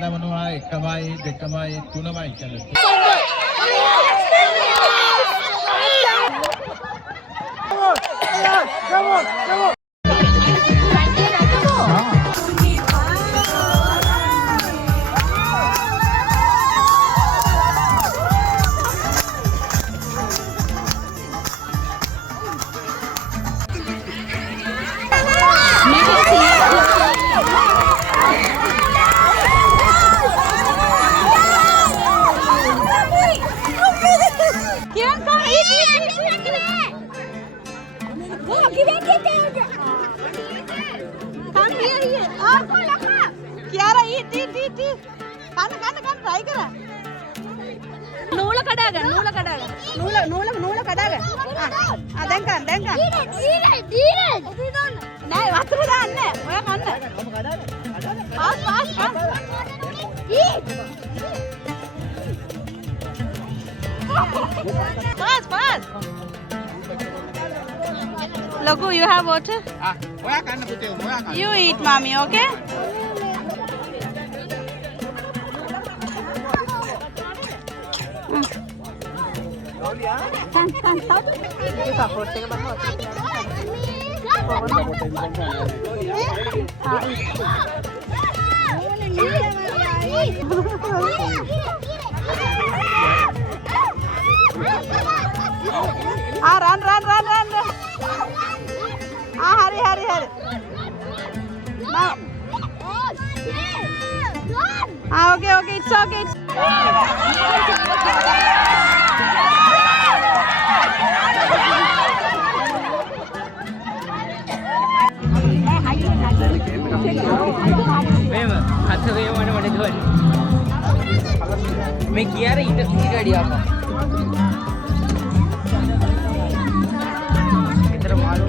දමනවා 1යි 2යි 3යි කියලා. Come on. Kiara, eat. Kan, try kara. Nula kadagan. Nula kadagan. Then kan. Eat. Nay, watra danne. Oya kanna. Fast. Eat. Fast. Logu, you have water? ඔයා කන්න පුතේ ඔයා කන්න. You eat, mommy, okay? Run. Hari. Now. Okay, it's okay. मैं किया रही इधर की गाड़ी आप इधर मारो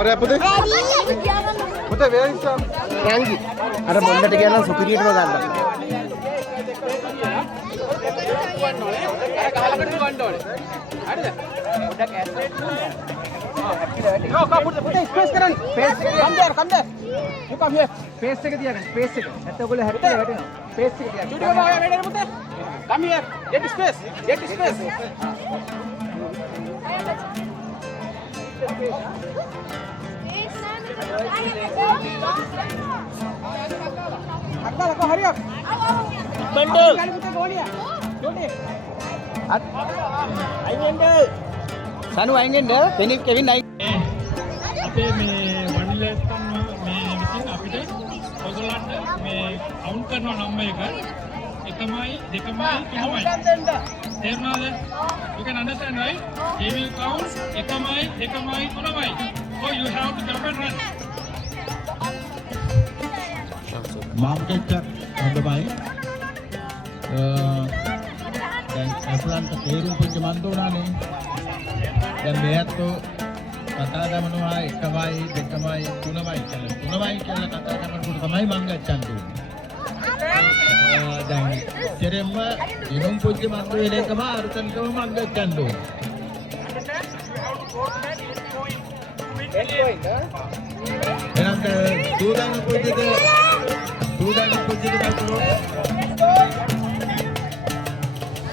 अरे पुते where is Rangi? අර බොන්නට කියන සුපිරියටම ගන්න. අර කාලකට ගන්න ඕනේ. හරිද? පොඩ්ඩක් ඇස්ලේට් කරන්න. ඔව් පුතේ ස්පේස් කරන්න. come there. You come here. Space එක තියාගන්න. ස්පේස් එක. නැත්නම් ඔයගොල්ලෝ හැරිලා වැටෙනවා. ස්පේස් එක තියාගන්න. චුටි බබා ඔයා වැඩේ පුතේ. come here. get space. අක්කා hurry up. බන්ඩල්. සනු අයින් වෙන්න. කෙනෙක් කෙවින් අයින්. අපේ මේ වඩිලස්තන් මේ විසින් අපිට ඔයගොල්ලන්ට මේ කවුන්ට් කරන නම්බර් එක 1යි 2යි 3යි තේරුණාද? You can understand, right? He will count 1යි 2යි 3යි. So you have to jump and run. Market හොඳයි. දැන් අස්ලන්ට තේරුම් පුංචි මන්ද උනානේ. දැන් මෙයත් කතා දමනවා 1යි 2යි 3යි කියලා. 3යි කියලා කතා කරනකොට තමයි මං ගච්ඡන්තු. දැන් ඉතරෙම ඉනුම් පුංචි මන්ද වෙන එකම අර්ථන්කම මං ගච්ඡන්තු. එහෙනම් සූදානම් පුංචිද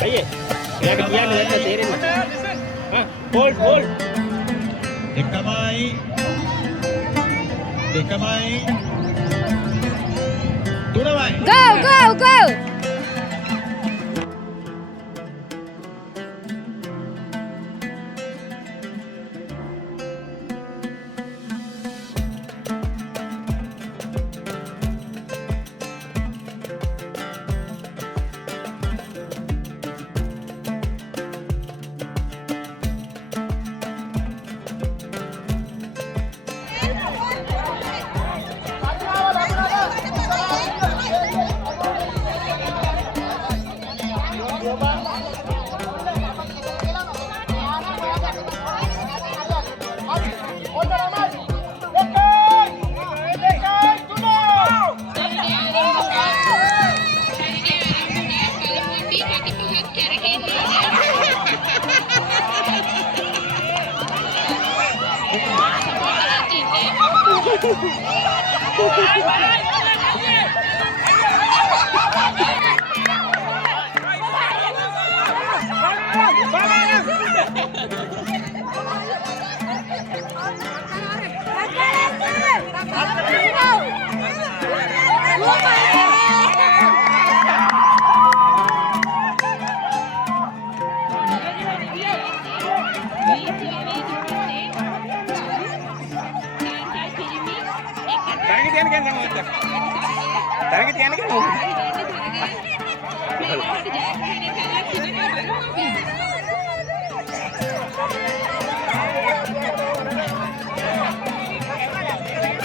අයියේ. එයාට කියන්න දැක්ක තේරෙන්නේ. hold. 1යි 2යි 3යි. Go.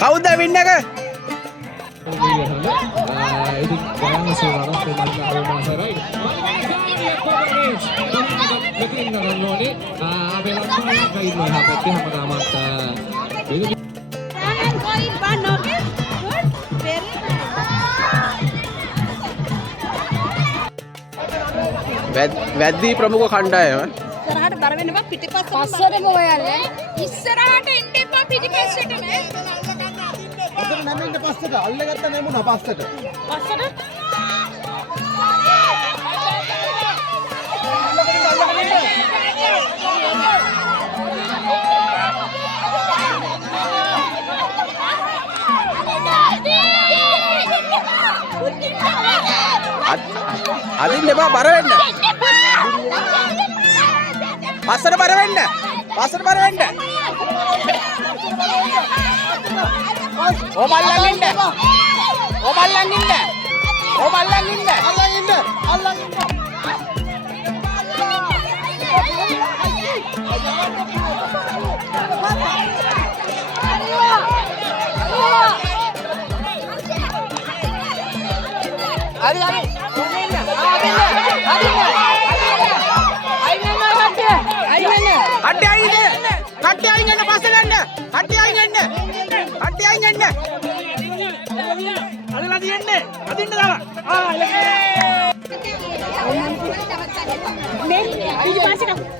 කවුද වින් එක? ඉතින් ගාන සේවාවක් කොහොමද අවමාසරයි මෙතන නරනෝනේ අපේ ලක්ෂණයක් ඉන්නවා හැපැත්තේ හැමදාමත් වැද්දී ප්‍රමුඛ කණ්ඩායම ඉස්සරහට බර වෙන්න බා පිටිපස්සටම ඔයාලා ඉස්සරහට එන්න එපා පිටිපස්සට නේ ඔතන නැමෙන්න පස්සට අල්ලගත්ත නැමුණා පස්සට අදින්න එපා බර වෙන්න පස්සට බර වෙන්න ඕ මල්ලන් ඉන්න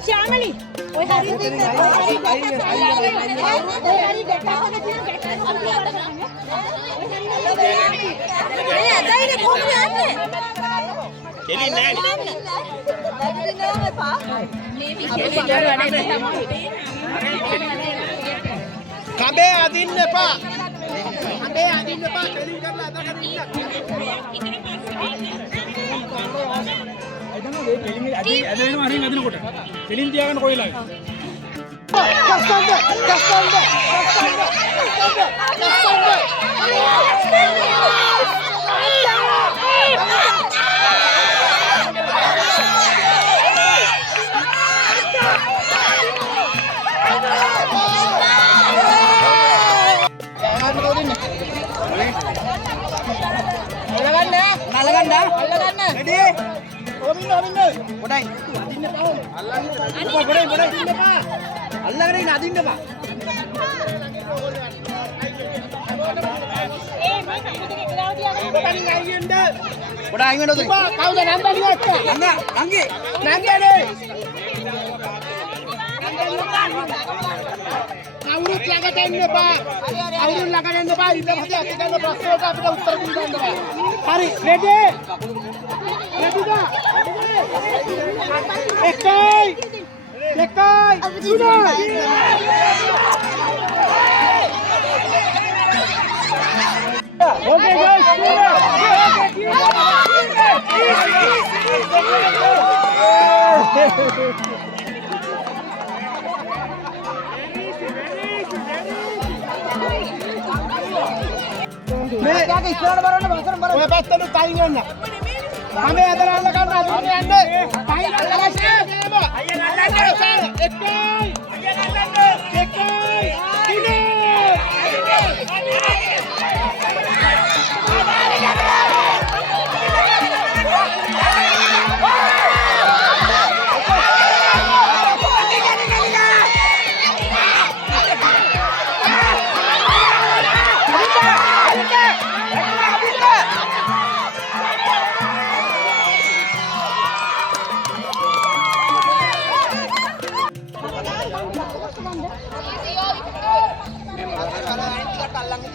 ශ්‍යාමලි ඔය හරියට කබේ අදින්න එපා ඇදෙනවා හරිය නැදිනකොට දෙලින් තියාගන්න කොයිලා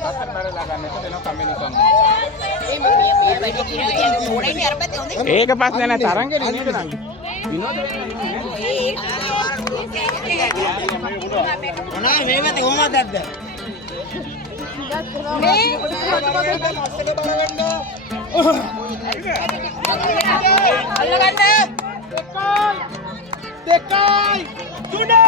පස්සට බරලා ගන්න. එතකොට එනවා කම්බිනි කොම්බ. ඒක පස්සේ නෑ තරංගෙ නේද නංගි. විනෝද අනා මේ වැතේ කොහමද දැද්ද? දෙකයි තුනයි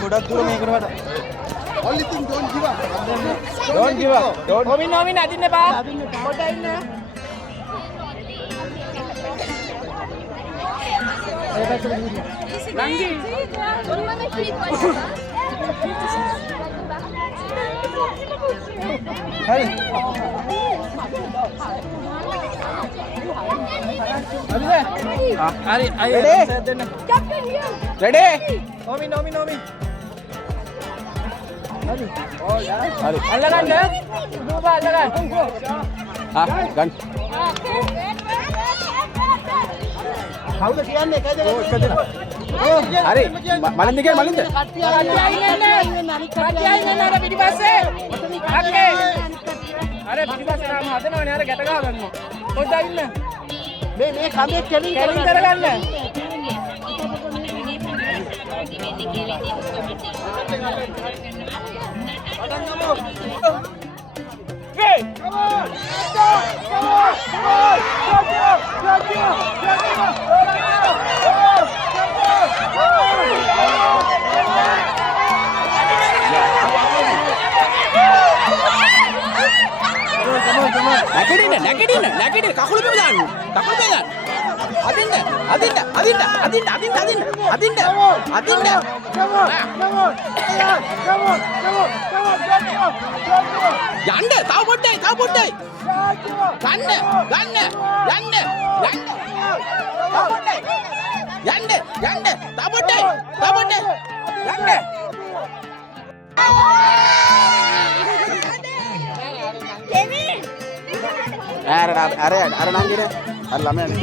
ගොඩක් දුර මේකට වඩා. Only thing don't give up. Don't give up. Don't. නොමින් අදින්න බා. පොඩ්ඩක් ඉන්න. නංගි හරි. හරි. අය දෙන්න. Ready? නොමින්. හරි. හරි. අල්ලගන්න. දුබා අල්ලගන්න. ගන්න. කවුද කියන්නේ? කයිද? හරි. මලින්ද කියලා මලින්ද? කට්ටියයි අර පිටිපස්සේ. අක්කේ. අර පිටිපස්සේ රාම හදනවනේ අර ගැට ගහ ගන්නවා. පොඩ්ඩක් ඉන්න. මේ කඹේ කෙලින් කරගන්න. නැගිටින්න කකුල බිම දාන්න. අදින්න. යන්න තව පොඩ්ඩයි. ගන්න. යන්න. තව පොඩ්ඩයි. යන්න. අර නංගිනේ. අර ළමයානේ.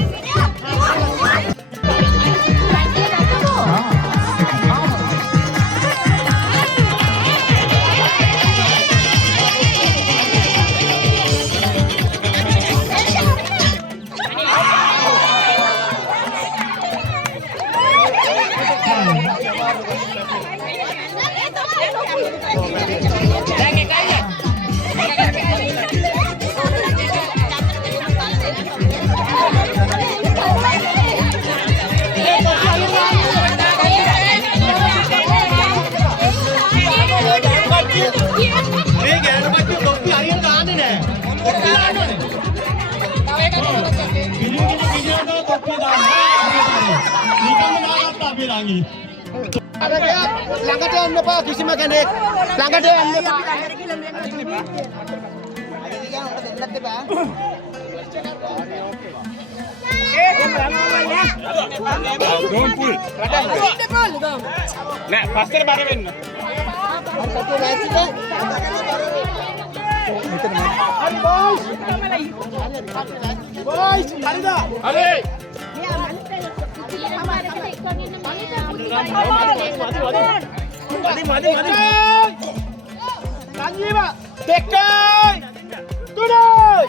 ළඟට යන්න එපා කිසිම කෙනෙක්. ළඟට යන්න එපා. Don't pull. නෑ පස්සේ බර වෙන්න. හරි හරිද? හරි. Dekai! Tunai!